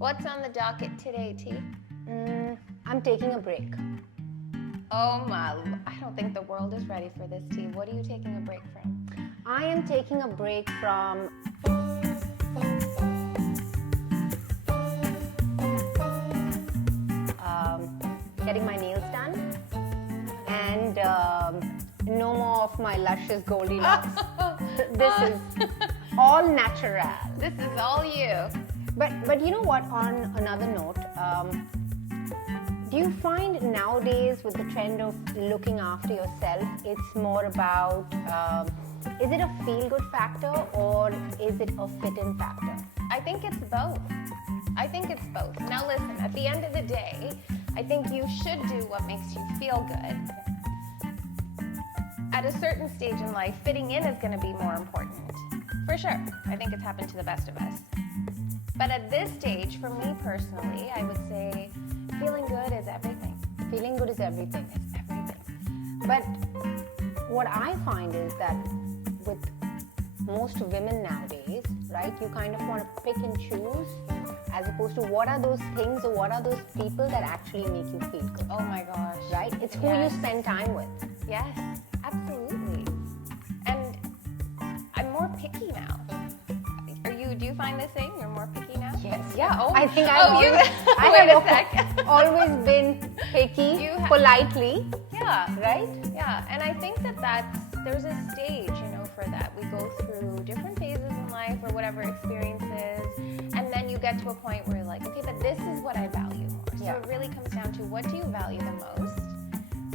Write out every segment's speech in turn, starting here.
What's on the docket today, T? I'm taking a break. Oh my, I don't think the world is ready for this, T. What are you taking a break from? I am taking a break from getting my nails done and no more of my luscious Goldilocks. This is all natural. This is all you. But you know what, on another note, do you find nowadays with the trend of looking after yourself, it's more about, is it a feel-good factor or is it a fit-in factor? I think it's both. Now listen, at the end of the day, I think you should do what makes you feel good. At a certain stage in life, fitting in is going to be more important. For sure. I think it's happened to the best of us. But at this stage, for me personally, I would say feeling good is everything. Feeling good is everything. It's everything. But what I find is that with most women nowadays, right, you kind of want to pick and choose as opposed to what are those things or what are those people that actually make you feel good. Oh my gosh. Right? It's who Yes. you spend time with. Yes, absolutely. And I'm more picky now. Do you find this thing? You're more picky now? Yes. Yeah. Oh, I think I've always been picky, politely. Yeah. Right? Yeah. And I think there's a stage, for that. We go through different phases in life or whatever experiences, and then you get to a point where you're like, okay, but this is what I value more. So it really comes down to what do you value the most,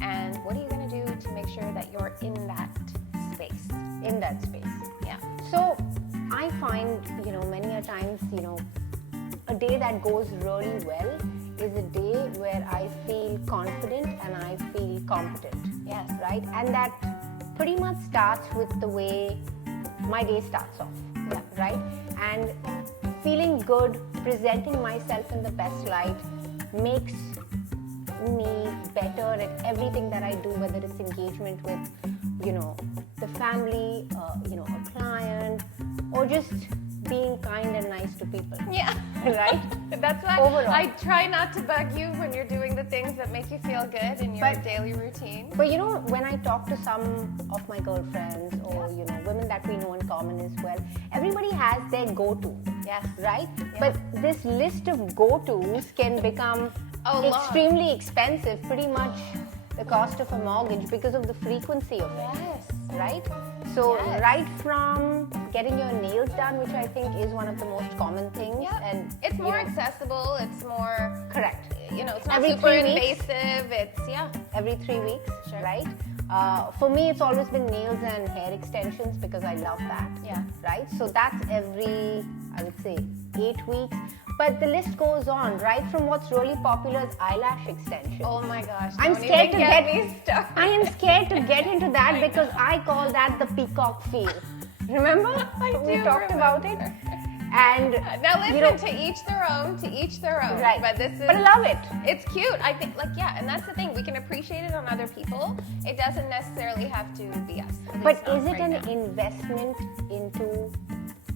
and what are you going to do to make sure that you're in that space. In that space. Yeah. So I find, many a times, a day that goes really well is a day where I feel confident and I feel competent. Yes. Right? And that pretty much starts with the way my day starts off. Yeah. Right? And feeling good, presenting myself in the best light makes me better at everything that I do, whether it's engagement with, the family, a client, or just being kind and nice to people. Yeah. Right? That's why Overall. I try not to bug you when you're doing the things that make you feel good in your daily routine. But when I talk to some of my girlfriends or, women that we know in common as well, everybody has their go-to. Yes. Right? Yeah. But this list of go-tos can become extremely expensive, pretty much the cost of a mortgage because of the frequency of it. Yes. Right? So Yes. right from getting your nails done, which I think is one of the most common things. Yeah. And It's more accessible. It's more, correct. it's not Every super 3 weeks? invasive. It's, Every 3 weeks, Sure. right? For me, it's always been nails and hair extensions because I love that. Yeah. Right? So that's every, I would say, 8 weeks. But the list goes on, right? From what's really popular is eyelash extension. oh my gosh. I'm don't scared even to get get me started. I am scared to get into that because I call that the peacock feel. Remember? We talked about it. And Now listen, to each their own, Right. But this is, but I love it. it's cute. I think, and that's the thing. We can appreciate it on other people. It doesn't necessarily have to be us. At But least not is it right an now. investment into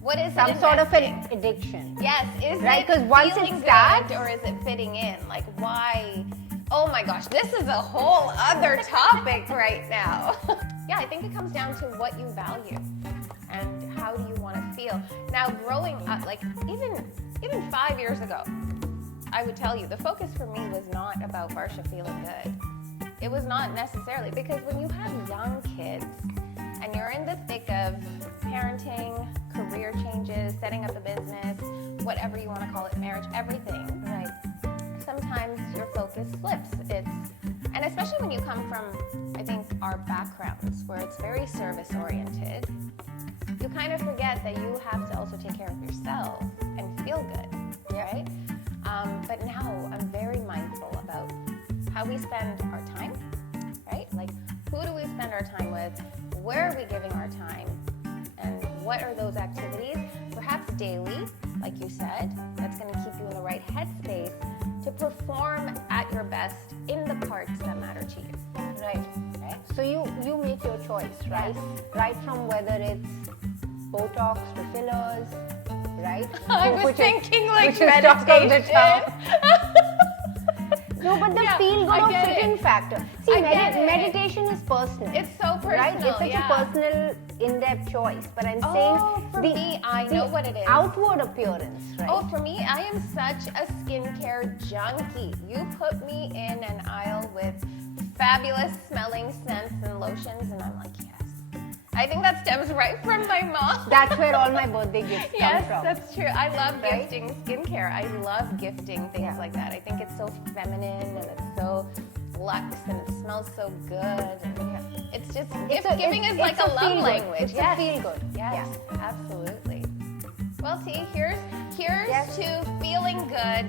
What is some it sort of an investing? addiction? Yes, is Right, it 'cause once it feeling starts- good or is it fitting in? Like, why? Oh my gosh, this is a whole other topic right now. Yeah, I think it comes down to what you value and how do you want to feel. Now, growing up, even 5 years ago, I would tell you the focus for me was not about Varsha feeling good. It was not necessarily, because when you have young kids and you're in the thick of parenting, career changes, setting up a business, whatever you want to call it, marriage, everything, Right. sometimes your focus slips. And especially when you come from, I think, our backgrounds where it's very service oriented, you kind of forget that you have to also take care of yourself and feel good, right? But now I'm very mindful about how we spend our time, right? Like, who do we spend our time with? Where are we giving our time? And what are those activities, perhaps daily, like you said, that's going to keep you in the right headspace to perform at your best in the parts that matter to you. Right. So you make your choice, right? Yes. Right from whether it's Botox to fillers, right? I You was put your- thinking like put your stock on the top. meditation. No, but the Yeah, feel good I or get fit-in it. factor. See, I get it. meditation is personal. It's so personal, right? It's such yeah. a personal, in-depth choice. But I'm Oh, saying for me, I know what it is. Outward appearance, right? Oh, for me, I am such a skincare junkie. You put me in an aisle with fabulous smelling scents and lotions, and I'm like, yes. I think that stems right from my mom. That's where all my birthday gifts Yes, come from. that's true. I love Right? gifting skincare. I love gifting things Yeah. like that. I think it's so feminine and it's so luxe and it smells so good. And it's just giving is like a love feel-good. language. It's Yes. a feel good. Yes, absolutely. Well, T, here's Yes. to feeling good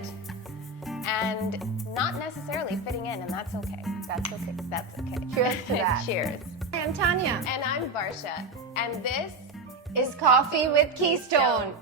and not necessarily fitting in, and that's okay. That's okay. That's okay. Cheers to that. Cheers. I'm Tanya. And I'm Varsha, and this Is Coffee with Keystone.